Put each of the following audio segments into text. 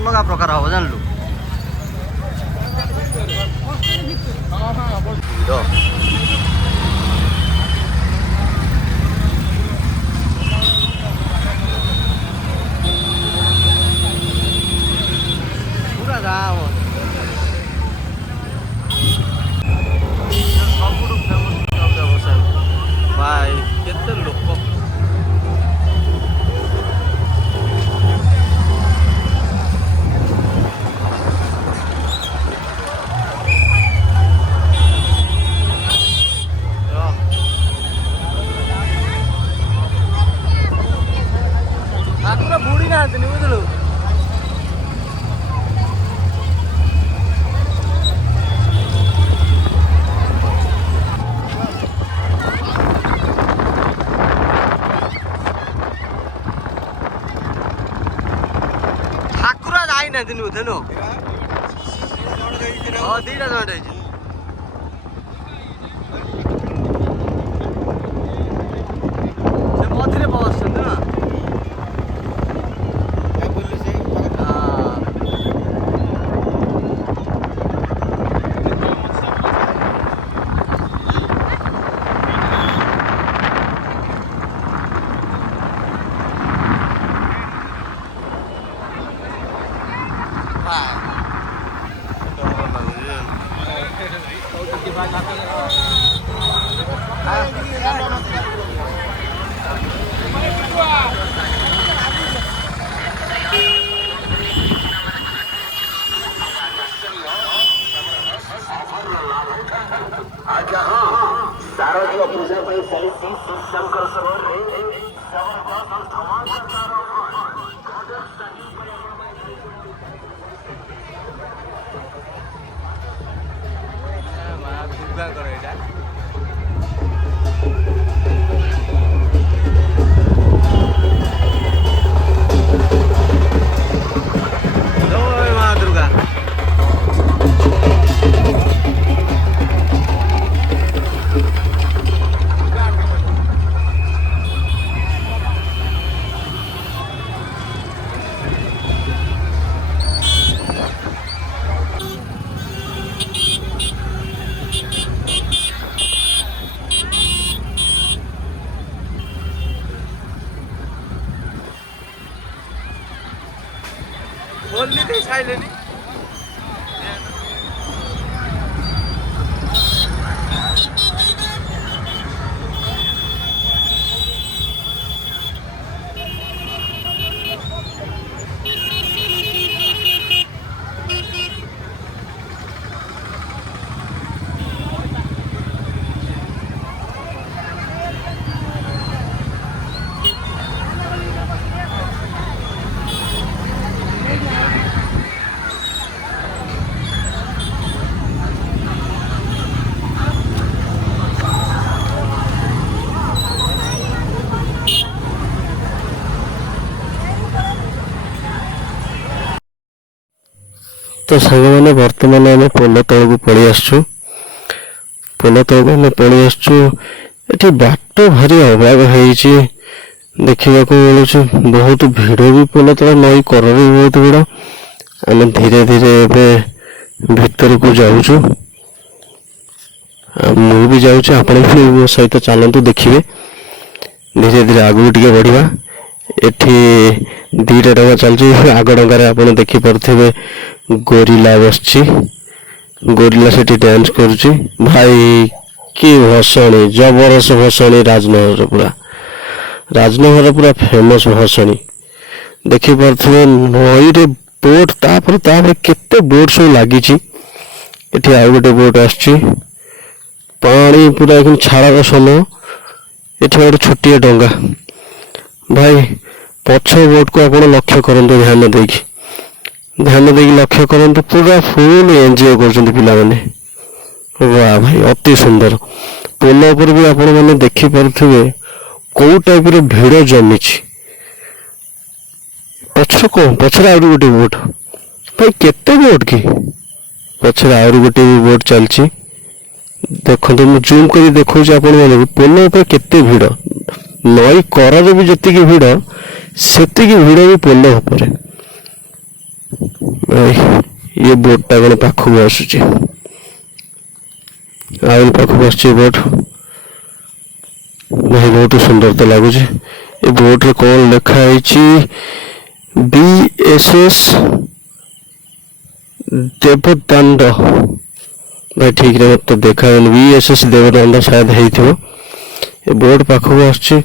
अलग प्रकार हम जानलु पूरा गाँव सबुठु फेमस व्यवसाय भाई केते लोक ठाकुर बुड़ी ना बुझलु ठाकुर जाई ना बुझलु दीटा जॉइंट है मझे बस ना शारदीय पूजा समिति शंकर सरोवर दुर्गा करे माँ दुर्गा बोलनी नहीं साइलेंट तो सांग मैंने बर्तमान आम पोल तल को पलि आसु पोल तल को आम पलि आसु ये बाट भारी अभाव हो देखा मिलूँ बहुत भिड़ भी पोल तल नई कर भी बहुत भिड़ आम धीरे धीरे भीतर को जाऊँ मु भी जाऊँ आपण भी मो सहित चलतु देखिए धीरे धीरे आगू टे बढ़िया एठी दीटा डंगा चलती आग डंगार आप देखिपे गोरिला बस गोरिला से डांस करुच्ची भाई कि भसणी जबरदस्त भसणी राजनगर पूरा फेमस भसणी देखिपे नई रे बोट तापर केते बोट सब लगी आउ गोटे बोट आसची पानी पूरा एकदम छाड़ समय ये गोटे छोटिया डंगा भाई पछ बोट को आप लक्ष्य करूँ ध्यान देकी लक्ष्य करूँ पूरा फुल एंजॉय कर वाह भाई अति सुंदर पोल पर भी आपण मैंने देखिपे कौ टाइप रे भिड़ जमी पछ कौन पछरे आउरी गोटे बोट भाई केते बोट कि पछरे आउरी गोटे बोट चलची देखो तो मुझे जूम कर देखा आपण मैंने पोल पर केते भिड़ नई कर भी जी भिड़ से भिड़ भी पोल ये बोटटा कौन पाखक आसूची आउल पाखक आस बोट भाई बहुत सुंदर तो लगुच ये बोट रे कौन लिखाई BSS देवदंड भाई ठीक रे मत देखा BSS देवदंड शायद है ये बोट पाखक आसची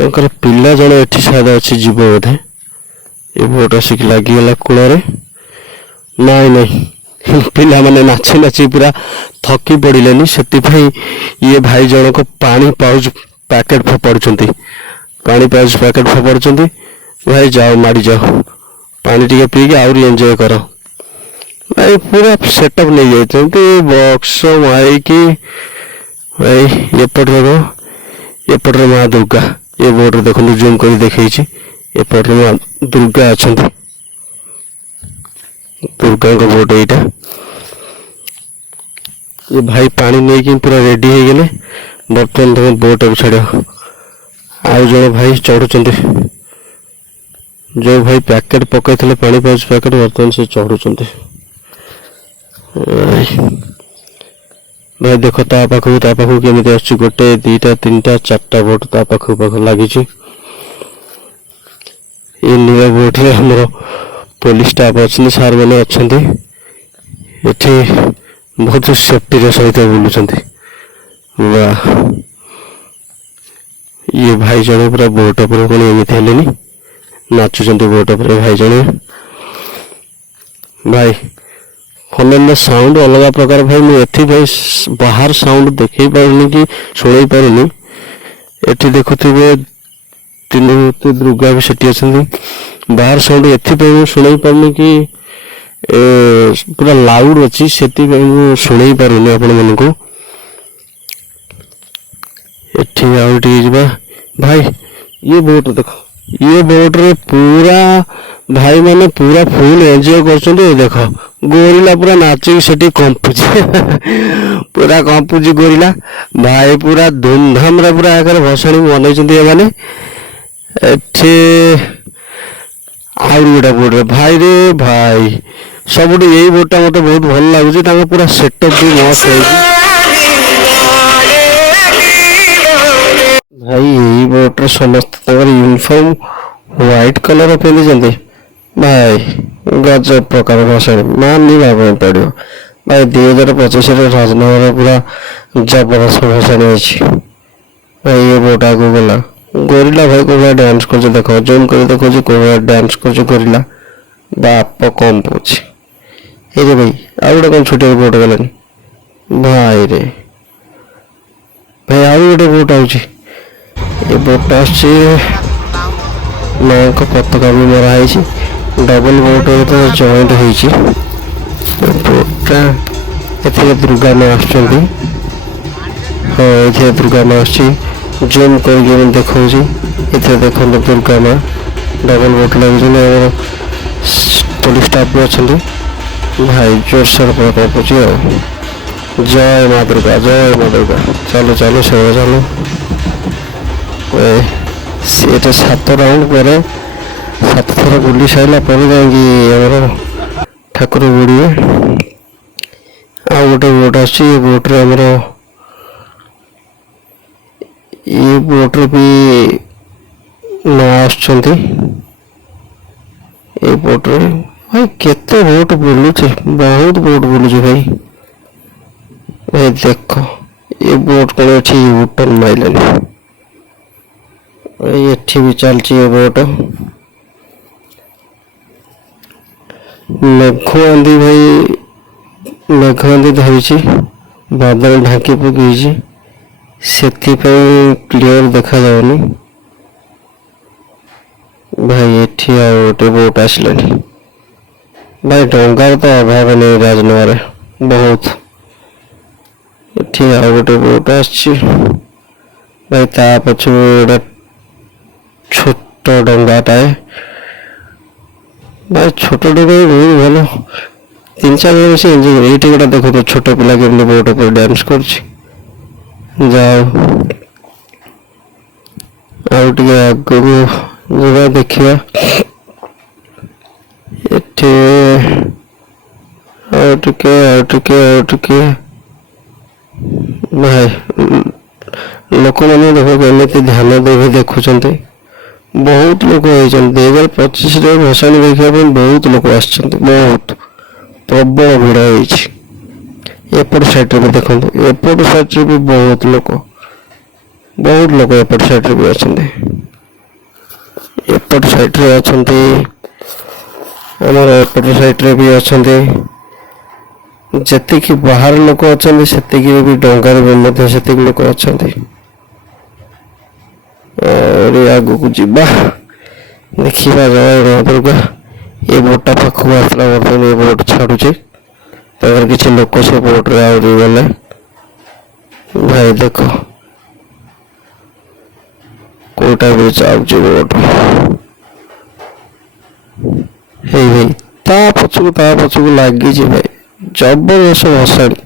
पिला जड़े एठी शायद अच्छी जीव बोधे ये बोट आसिक लगिगला कूल नाई नहीं पिला माने नाची नाची पूरा थकी पड़े से ये भाई जन को पानी पाउच पैकेट फोपाड़ुंट पानी पाउच पैकेट फोपाड़ुंट भाई जाओ माड़ी जाओ पानी टी पीके आहरी एंजॉय कर भाई पूरा सेटअप नहीं जाते बक्स मारिकी भाई एपटे माँ दुर्गा ये बोर्ड देखो जूम कर देखी एपटे माँ दुर्गा अच्छा दुर्गा बोट यहाँ ये भाई पानी नहीं कि पूरा रेडी हो गले बर्तमान तुम बोट छाड़ आउ जो भाई चढ़ुं जो भाई पैकेट पकई पानी पाउच पैकेट बर्तमान से चढ़ुं भाई देख पाखक केमी गोटे दीटा तीन टा चार्टा बोट पाखक लगी ये नीला बोट रे हमर पुलिस स्टाफ अच्छे सार मैंने अच्छा बहुत सेफ्टी सहित बुलूं वाह ये भाई जन पूरा बोट पर कौन एमती हेले नाचुंट बोट पर भाई जन भाई फोन साउंड अलग प्रकार भाई मुझे भाई बाहर साउंड देख पारुनी कि शुणी पारुनी एठी देखुवे तीन मूर्ति दुर्गा भी सेठी अच्छा बाहर साउंड एथि शुणी पारुनी कि पूरा लाउड अच्छी से शुणी पारुनी आपण मन को एठी भाई ये बोट देखो ये बोट रे पूरा भाई मैंने पूरा फुल एंजॉय कर देख गोरिला पूरा नाचिक से कंपुची पूरा कंपुची गोरिला भाई पूरा धूमधाम रे पूरा आकर भसाणी मनई मैंने आउ गोटा बोट रे भाई सब यही बोटा मत बहुत भल लगुच पूरा सेटअप भी मस्त है भाई यही बोट रे समस्त यूनिफॉर्म व्हाइट कलर पिंधि भाई गजब प्रकार भसाणी मानवा पड़ो भाई 2025 राजनगर पूरा जबरदस्त भसाणी भाई ये बोट आगे गला गोरिला भाई को डांस कर देख जूम कर देखो डांस कर गोरिला बाप कम पहुँच ये भाई आउ गोटे कौन छोटे बोट गलानी भाई रे भाई आउ गोटे बोट आउची ये बोट आसी माँ को पताका भी मराई डबल बोट तो जॉइंट बोटा ए दुर्गा माँ आस हाँ ये दुर्गा माँ आस जूम कर देखा देखो दुर्गा माँ डबल बोट लगे पुलिस स्टाफ भी अच्छा भाई जोरसोर पूरा कंपुची जय माँ दुर्गा चलो चलो से चलो सीटा 7 राउंड पर 7 थर बुली सारा पर जा ठाकुर बुड़े आ गोटे बोट बोट्रे आमर ये बोट्रे भी माँ आसुँच ये बोट्रे भाई केते बोट बुलूचे बहुत बोट बुलूचे भाई भाई देख ये बोट कौन अच्छी यूटर्न माइलानी ये भी चलती है बोट मेघ आंधी भाई मेघ आंधी धरी बादल ढाकी पकई से क्लीयर देखा जाऊनी भाई ये गोटे बोट आसला भाई डंगार तो अभाव नहीं राजनगर बहुत ये गोटे बोट आस भाई ता पछु छोट डंगाटाए भाई छोट डंगा बहुत भल 3-4 जन बस एंजॉय कर ये गोटा देखो तो छोट पिला के बोट पर डांस कर जाओ आगे देखा ଏଠି ଆଉ ଟିକେ ଭାଇ ଲୋକମାନେ ଦେଖ କେମିତି ଧ୍ୟାନ ଦେଇକି ଦେଖୁଛନ୍ତି। ବହୁତ ଲୋକ ହେଇଛନ୍ତି 2025ରେ ଭସାଣି ଦେଖିବା ପାଇଁ ବହୁତ ଲୋକ ଆସିଛନ୍ତି। ବହୁତ ପ୍ରବଳ ଭିଡ଼ ହେଇଛି। ଏପଟ ସାଇଡ଼ରେ ବି ଦେଖନ୍ତୁ, ଏପଟ ସାଇଡ଼ରେ ବି ବହୁତ ଲୋକ ଏପଟ ସାଇଡ଼ରେ ବି ଅଛନ୍ତି। ଏପଟ ସାଇଡ଼ରେ ଅଛନ୍ତି, ଆମର ଏପଟ ସାଇଡ଼ରେ ବି ଅଛନ୍ତି। ଯେତିକି ବାହାର ଲୋକ ଅଛନ୍ତି ସେତିକି ବି ଡଙ୍ଗାରେ ବି ମଧ୍ୟ ସେତିକି ଲୋକ ଅଛନ୍ତି। ଆଗକୁ ଯିବା, ଦେଖିବା ଜୟ ମା ଦୁର୍ଗା। ଏ ବୋଟଟା ପାଖକୁ ଆସିଲା ବର୍ତ୍ତମାନ ଏ ବୋଟ ଛାଡ଼ୁଛି, ତାଙ୍କର କିଛି ଲୋକ ସେ ବୋଟରେ ଆହୁରି ଗଲେ। ଭାଇ ଦେଖ କୋଉଟା ବି ଯାଉଛି ବୋଟ। ହେଇ ତା ପଛକୁ ଲାଗିଛି ଭାଇ ଜବରଦସ୍ତ ଭସାଣି,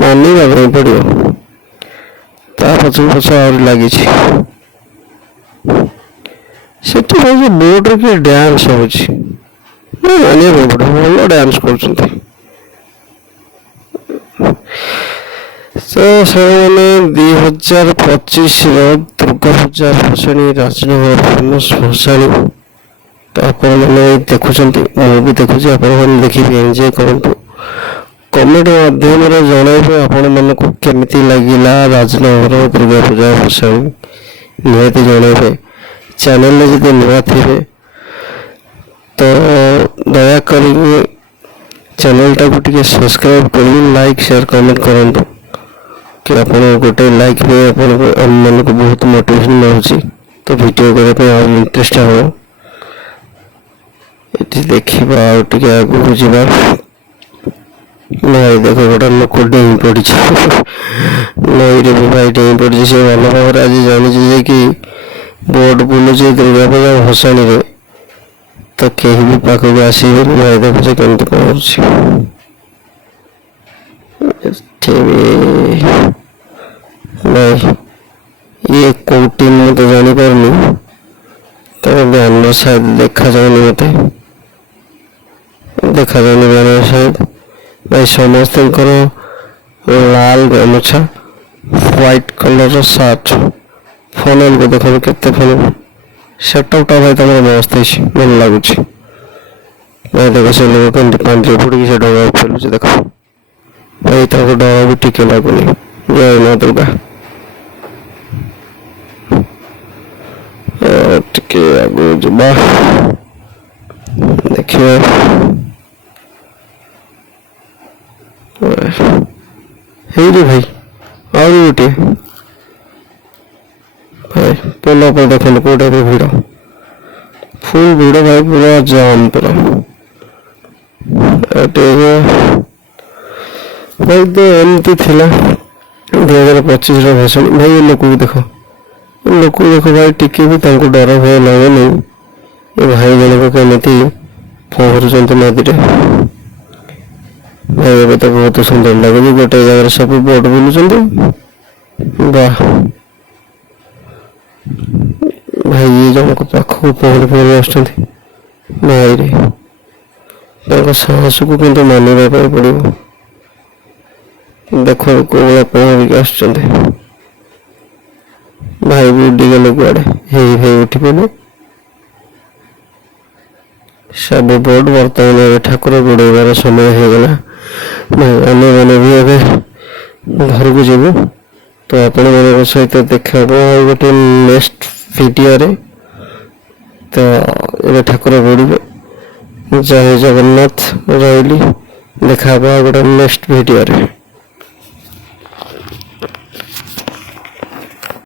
ମାନିବା ପାଇଁ ପଡ଼ିବ। ତା ପଛ ଆହୁରି ଲାଗିଛି। ସେଠି ଭାଇ ବୋଟରେ କିଏ ଡ୍ୟାନ୍ସ ହେଉଛି, ମାନିବା ପାଇଁ ପଡ଼ିବ, ଭଲ ଡ୍ୟାନ୍ସ କରୁଛନ୍ତି। ତ ସେମାନେ 2025ର ଦୁର୍ଗା ପୂଜା ଭସାଣି, ରାଜନଗର ଫେମସ୍ ଭସାଣି ତ ଆପଣମାନେ ଦେଖୁଛନ୍ତି, ମୁଁ ବି ଦେଖୁଛି, ଆପଣମାନେ ଦେଖିକି ଏନ୍ଜୟ କରନ୍ତୁ। କମେଣ୍ଟ ମାଧ୍ୟମରେ ଜଣାଇବେ ଆପଣମାନଙ୍କୁ କେମିତି ଲାଗିଲା ରାଜନଗର ଦୁର୍ଗା ପୂଜା ଭସାଣି, ନିହାତି ଜଣାଇବେ। ଚ୍ୟାନେଲରେ ଯଦି ନୂଆ ଥିବେ ତ ଦୟାକରି ଚ୍ୟାନେଲଟାକୁ ଟିକେ ସବସ୍କ୍ରାଇବ୍ କରି ଲାଇକ୍ ସେୟାର କମେଣ୍ଟ କରନ୍ତୁ କି ଆପଣ ଗୋଟେ ଲାଇକ୍ ବି ଆପଣଙ୍କୁ ଆମମାନଙ୍କୁ ବହୁତ ମୋଟିଭେସନ୍ ମିଳୁଛି, ତ ଭିଡ଼ିଓ କରିବା ପାଇଁ ଆହୁରି ଇଣ୍ଟରେଷ୍ଟ ହେବ। ଏଠି ଦେଖିବା ଆଉ ଟିକେ ଆଗକୁ ଯିବା। ଭାଇ ଦେଖ ଗୋଟେ ଲୋକ ଡେଇଁ ପଡ଼ିଛି, ନଈରେ ବି ଭାଇ ଡେଇଁ ପଡ଼ିଛି। ସେ ଭଲ ଭାବରେ ଆଜି ଜାଣିଛି ଯେ କି ବୋଟ ବୁଲୁଛି ଦୁର୍ଗା ପୂଜା ଭସାଣିରେ, ତ କେହି ବି ପାଖକୁ ଆସିବେନି। ଭାଇ ଦେଖୁଛ କେମିତି କ'ଣ କରୁଛି। ଏଠି ନାଇଁ ଇଏ କୋଉ ଟିମ୍ ମୁଁ ତ ଜାଣିପାରୁନି, ତମ ବ୍ୟାନର ସାୟଦ ଦେଖାଯାଉନି, ମୋତେ ଦେଖାଯାଉନି ବ୍ୟାନର ସାୟଦ। ଭାଇ ସମସ୍ତଙ୍କର ଲାଲ ଗାମୁଛା, ହ୍ୱାଇଟ୍ କଲରର ସାର୍ଟ, ଫନେଲକୁ ଦେଖନ୍ତୁ କେତେ ଫନେଲ। ସେଟଅପ୍ଟା ଭାଇ ତମର ମସ୍ତ ହେଇଛି, ଭଲ ଲାଗୁଛି। ଭାଇ ଦେଖ ସେ ଲୋକ କେମିତି ପାଣିରେ ପଡ଼ିକି ସେ ଡଙ୍ଗାକୁ ଫେଲୁଛି ଦେଖ। ଭାଇ ତାଙ୍କ ଡର ବି ଟିକେ ଲାଗୁନି। ଜୟ ମା ଦୁର୍ଗା। ଟିକେ ଆଗକୁ ଯିବା, ଦେଖିବା। ହେଇରେ ଭାଇ ଆହୁରି ଗୋଟିଏ ଭାଇ ପୋଲ ଉପରେ ଦେଖନ୍ତୁ କୋଉଟା ବି ଭିଡ଼, ଫୁଲ୍ ଭିଡ଼ ଭାଇ, ପୁରା ଜାମ୍ ପୁରା। ଭାଇ ତ ଏମିତି ଥିଲା 2025ର ଭସାଣି। ଭାଇ ଏ ଲୋକକୁ ଦେଖ ଭାଇ, ଟିକେ ବି ତାଙ୍କୁ ଡର ଭୟ ଲାଗୁନି। ଏ ଭାଇ ଜଣକ କେମିତି ପହଁରୁଛନ୍ତି ନଦୀରେ। ଭାଇ ଏବେ ତ ବହୁତ ସୁନ୍ଦର ଲାଗୁଛି, ଗୋଟେ ଜାଗାରେ ସବୁ ବୋଟ ବୁଲୁଛନ୍ତି। ବାଃ ଭାଇ ଇଏ ଜଣକ ପାଖକୁ ପହଁରି ଆସୁଛନ୍ତି। ଭାଇରେ ତାଙ୍କ ସାହସକୁ କିନ୍ତୁ ମାନିବା ପାଇଁ ପଡ଼ିବ। ଦେଖ କୋଉ ଭଳିଆ ପହଁରିକି ଆସୁଛନ୍ତି। ଭାଇ ବି ଉଡ଼ିଗଲେ କୁଆଡ଼େ, ହେଇ ଉଠି ପଡ଼ିଲେ। ସବୁ ବୋଟ ବର୍ତ୍ତମାନ ଏବେ ଠାକୁର ବୁଡ଼େଇବାର ସମୟ ହେଇଗଲା। ଭାଇ ଆମେମାନେ ବି ଏବେ ଘରକୁ ଯିବୁ, ତ ଆପଣମାନଙ୍କ ସହିତ ଦେଖା ହେବ ଆଉ ଗୋଟେ ନେକ୍ସଟ ଭିଡ଼ିଓରେ। ତ ଏବେ ଠାକୁର ବୁଡ଼ିବେ। ଜୟ ଜଗନ୍ନାଥ, ରହିଲି। ଦେଖା ହେବ ଆଉ ଗୋଟେ ନେକ୍ସଟ ଭିଡ଼ିଓରେ।